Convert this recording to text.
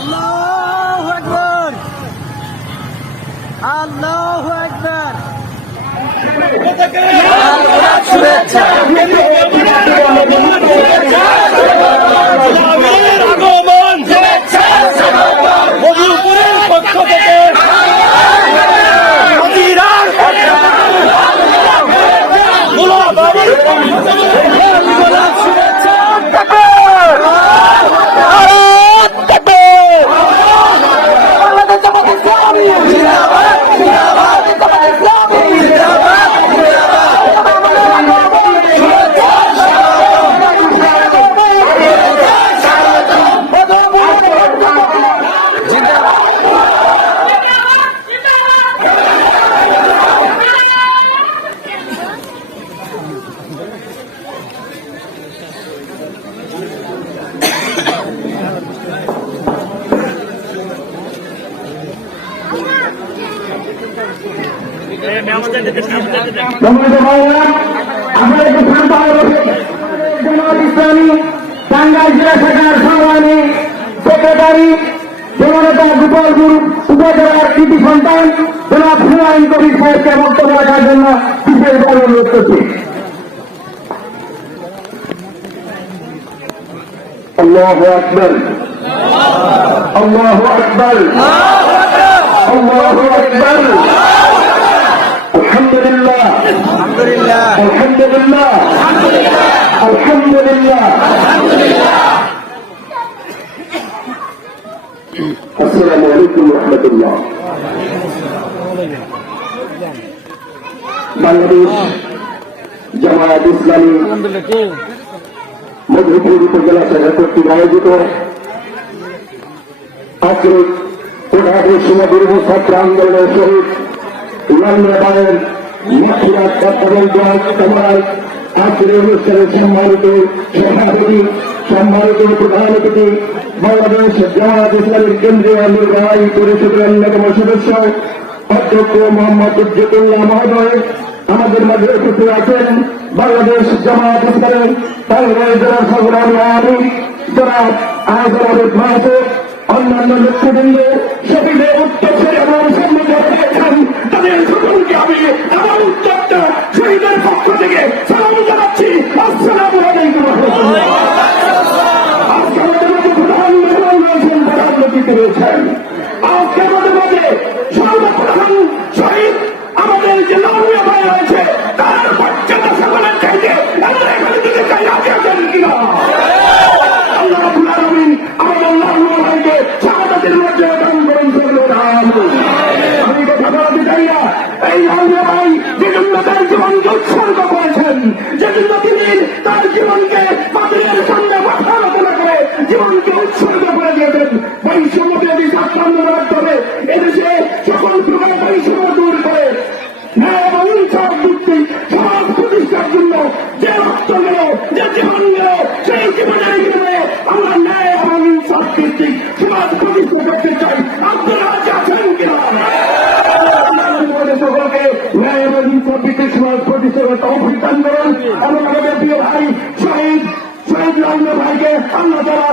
আল্লাহু আকবার, আল্লাহু আকবার। শুভেচ্ছা আগমন, শুভেচ্ছা মধুপুরের পক্ষ থেকে ইসলামী টাঙ্গাইল জেলা শাখার সংগ্রামী সেক্রেটারি জননেতা গোপালপুর উপজেলার কৃতি সন্তান জনাব হুমায়ুন কবির সাহেবকে বক্তব্য রাখার জন্য বিশেষভাবে অনুরোধ করছি। আল্লাহু আকবার, আল্লাহু আকবার, আল্লাহু আকবার। আলহামদুলিল্লাহ, আলহামদুলিল্লাহ, আলহামদুলিল্লাহ, আলহামদুলিল্লাহ। আসসালামু আলাইকুম ওয়া রাহমাতুল্লাহ। বাংলাদেশ জামায়াত ইসলামী মধুপুর উপজেলা শাখা কর্তৃক আয়োজিত আজকে কোটাহাটের সীমাদুর্গ ছাত্র আন্দোলনের শহীদ ইমামবাড়ের মাতৃরাজ কামরায় আজকের অনুষ্ঠানে সম্মানিত সভাপতি, সম্মানিত প্রধান অতিথি, বাংলাদেশ জামায়াত ইসলামীর কেন্দ্রীয় নির্বাহী পরিষদের অন্যতম সদস্য অধ্যক্ষ মোহাম্মদ উজ্জতুল্লাহ মহোদয় আমাদের মাঝে উপস্থিত আছেন। বাংলাদেশ জামায়াত ইসলামী টাঙ্গাইল জেলা সংগ্রামী আলী জনাব আহমদ মাহবুব, অন্যান্য নেতৃবৃন্দ, শহীদে উত্তর এবং সম্মুখে রয়েছেন তাদের সকলকে আমি আমার উত্তরটা শহীদের পক্ষ থেকে সালাম জানাচ্ছি। আসসালামু আলাইকুম ওয়া রাহমাতুল্লাহ। আজকে আমাদের মাঝে প্রধান মেহমান রয়েছেন, প্রধান অতিথি রয়েছেন। আজকে আমাদের মাঝে সর্বপ্রধান শহীদ আমাদের যে লাউয়া ভাই রয়েছে তার বাচ্চাটা সকলের চাইতে আমরা এখানে দিতে চাই, আগে আছেন কিনা? আল্লাহ রাব্বুল আলামিন আমাদের লাউয়া ভাইকে শাহাদাতের মর্যাদা দান করেন। আমি কথা বলতে চাই না, এই লাউয়া ভাই যে জন্য তার জীবনকে উৎসর্গ করেছেন, যে জন্য তিনি তার জীবনকে পাথরের সামনে মাথা নত না করে জীবনকে উৎসর্গ করে দিয়েছেন। বৈষম্য বিরোধী ছাত্র আন্দোলনের মাধ্যমে এদেশে সকল প্রকার বৈষম্য দূর করে ন্যায় এবং ইনসাফ ভিত্তিক সমাজ প্রতিষ্ঠার জন্য যে রক্ত গেল, যে জীবন গেল, সেই জীবনের বিনিময়ে আমরা ন্যায় এবং ইনসাফ ভিত্তিক সমাজ প্রতিষ্ঠা করতে চাই। আপনারা আছেন কিনা? সকলকে ন্যায় এবং ইনসাফ ভিত্তিক সমাজ প্রতিষ্ঠা করতে অভিযান করেন এবং আমাদের প্রিয় ভাই শহীদ লাউয়া ভাইকে আল্লাহ তাআলা